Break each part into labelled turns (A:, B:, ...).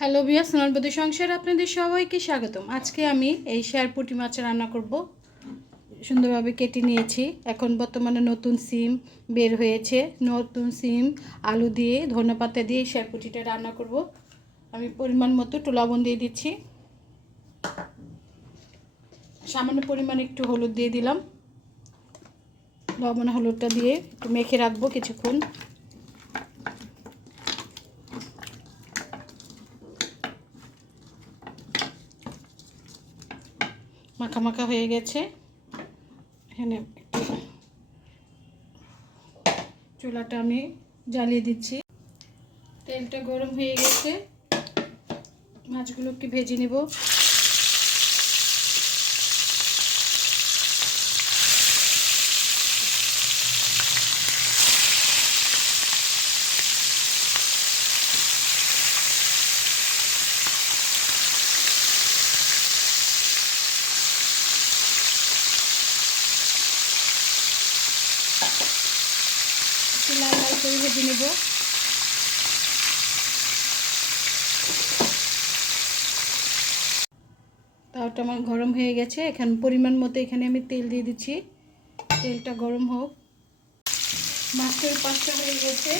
A: Hello বিয়া সোনালবতী সংসার আপনাদের সবাইকে স্বাগতম। আজকে আমি এই শেয়ার পুঁটি মাছ রান্না করব। সুন্দরভাবে কেটে নিয়েছি। এখন বর্তমানে নতুন সিম বের হয়েছে। নতুন সিম, আলু দিয়ে ধনেপাতা দিয়ে শেয়ার পুঁটিটা রান্না করব। আমি পরিমাণ মতো একটু লবণ দিয়ে দিচ্ছি। সামান্য পরিমাণ একটু হলুদ দিয়ে দিলাম। লবণ হলুদটা দিয়ে একটু মেখে রাখব কিছুক্ষণ। মাখা হয়ে গেছে। এখানে চুলাটা আমি জ্বালিয়ে দিচ্ছি। তেলটা গরম হয়ে গেছে। মাছগুলোকে ভেজে নেব? একটু লাল লাল করে ভেজে নেব। তাওটা আমার গরম হয়ে গেছে। এখানে পরিমাণ মতো এখানে আমি তেল দিয়ে দিচ্ছি। তেলটা গরম হোক। মাছের পাঁচটা হয়ে গেছে।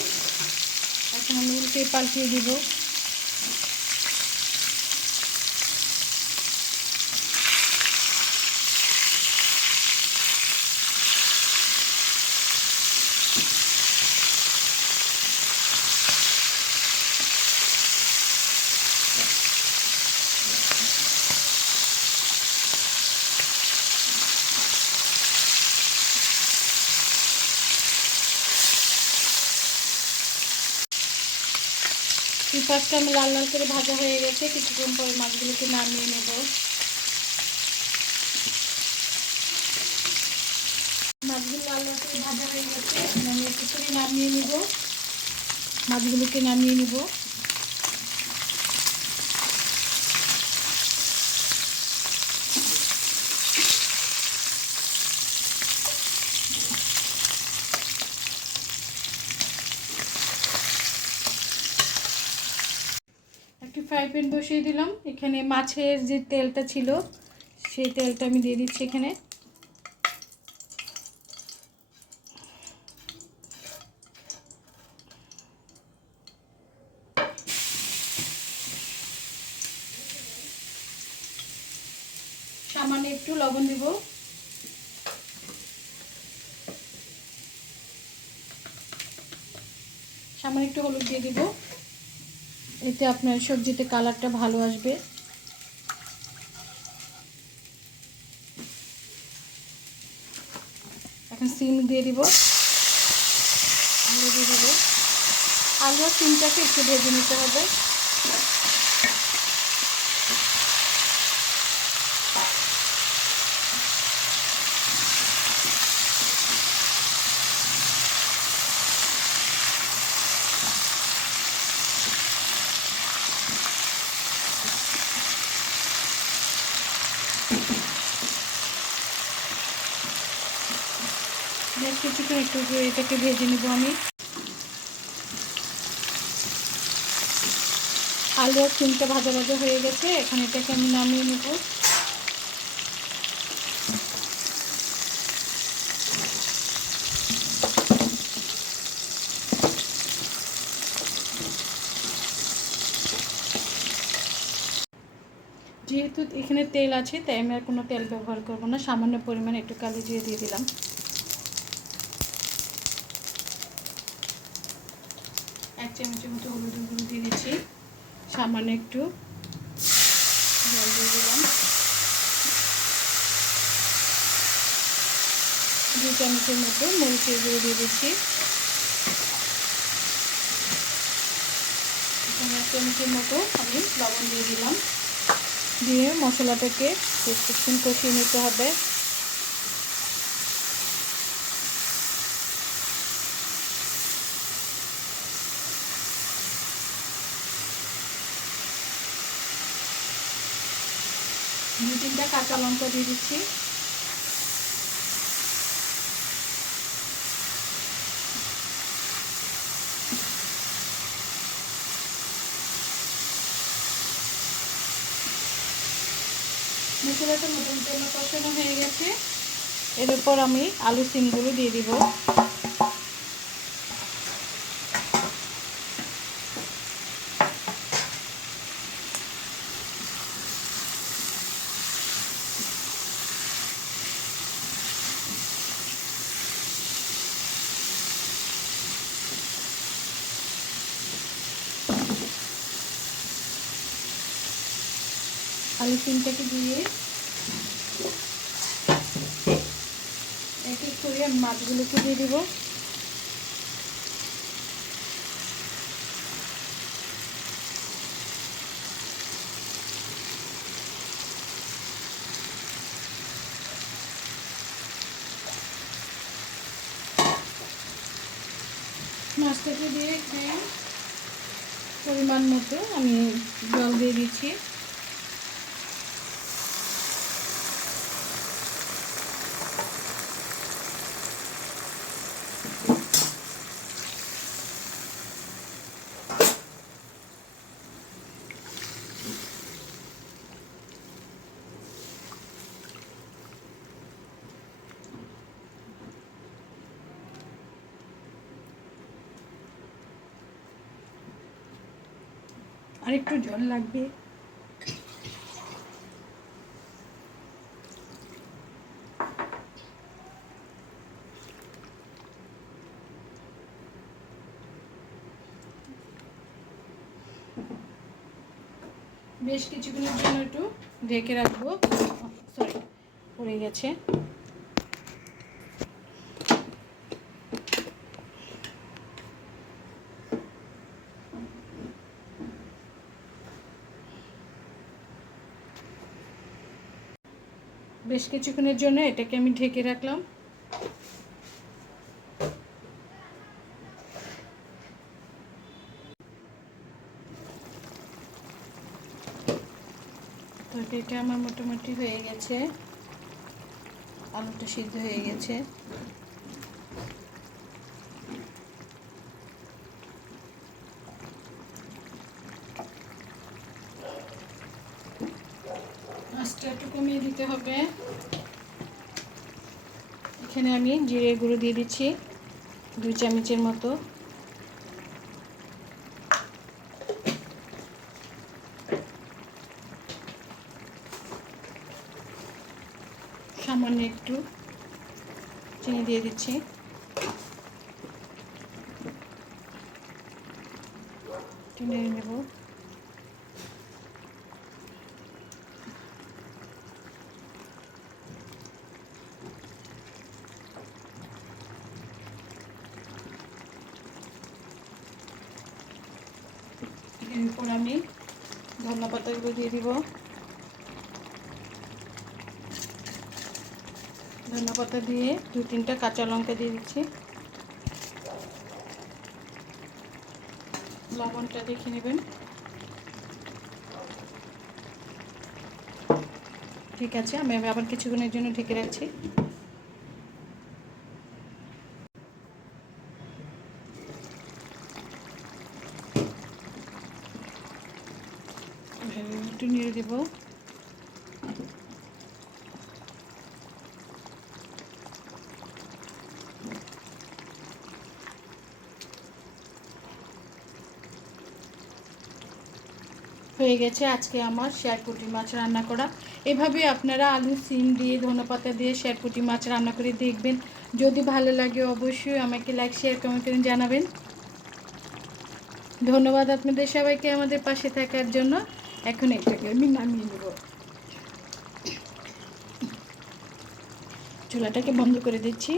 A: এখন আমি উল্টে পাল্টিয়ে দিব। পাঁচটা আমি লাল লাল করে ভাজা হয়ে গেছে, কিছুক্ষণ পরে মাছগুলোকে নামিয়ে নেব। মাছগুলো লাল লাল করে ভাজা হয়ে গেছে করে নামিয়ে নেব। মাছগুলোকে নামিয়ে নেব একটি ফ্রাই প্যান বসিয়ে দিলাম। এখানে মাছের যে তেলটা ছিল, সেই তেলটা আমি দিয়ে দিচ্ছি এখানে। সামান্য একটু লবণ দিব। সামান্য একটু হলুদ দিয়ে দিব। এতে আপনার সবজিতে কালারটা ভালো আসবে। এখন সিম দিয়ে দিব। আলু দিয়ে দেবো। আলু আর সিমটাকে একটু ভেজে নিতে হবে। বেশ কিছুক্ষণ একটু এটাকে ভেজে নিব আমি। আলু আর সিমটা ভাজা ভাজা হয়ে গেছে, এখন এটাকে আমি নামিয়ে নেব। যেহেতু এখানে তেল আছে, তাই আমি আর কোনো তেল ব্যবহার করব না, সামান্য পরিমাণে একটু কালো জিরে দিয়ে দিলাম। চামচের মতো হলুদ গুঁড়ো দিয়ে দিচ্ছি। সামান্য একটু জল দিয়ে দিলাম। দু চামচের মতো মরিচের গুঁড়ো দিয়ে দিচ্ছি। এক চামচের মতো আমি লবণ দিয়ে দিলাম। দিয়ে মশলাটাকে কিছুক্ষণ কষিয়ে নিতে হবে। দু তিনটা কাঁচা লঙ্কা দিয়ে দিচ্ছি। মশলাটা মোটামুটি আমার কষানো হয়ে গেছে। এর উপর আমি আলু সিমগুলো দিয়ে দিব। আলু সিমটাকে দিয়ে এক এক করে মাছগুলোকে দিয়ে দিব। মাছটাকে দিয়ে পরিমাণ মতো আমি জল দিয়ে দিচ্ছি। আর একটু জল লাগবে। বেশ কিছুক্ষণের জন্য একটু ঢেকে রাখব। সরি পড়ে গেছে। বেশ কিছুক্ষণের জন্য এটাকে আমি ঢেকে রাখলাম। এটা আমার মোটামুটি হয়ে গেছে। আলুটা সিদ্ধ হয়ে গেছে। আঁচটা একটু কমিয়ে দিতে হবে। এখানে আমি জিরে গুঁড়ো দিয়ে দিচ্ছি, দুই চামচের মতো। সামান্য একটু চিনি দিয়ে দিচ্ছি। চিনি নেব। এরপর আমি ধনিয়া পাতাগুলো দিয়ে দিব। ধনিয়া পাতা দিয়ে দু তিনটা কাঁচা লঙ্কা দিয়ে দিচ্ছি। লবণটা দেখে নেবেন। ঠিক আছে, আমি আবার কিছুক্ষণের জন্য ঢেকে রাখছি। হয়ে গেছে আজকে আমার শেয়ারপুটি মাছ রান্না করা। এভাবে আপনারা আলু, সিম দিয়ে, ধনেপাতা দিয়ে শেয়ারপুটি মাছ রান্না করে দেখবেন। যদি ভালো লাগে অবশ্যই আমাকে লাইক শেয়ার কমেন্ট করে জানাবেন। ধন্যবাদ আপনাদের সবাইকে আমাদের পাশে থাকার জন্য। এখন এটাকে আমি নামিয়ে নেব চুলাটাকে বন্ধ করে দিচ্ছি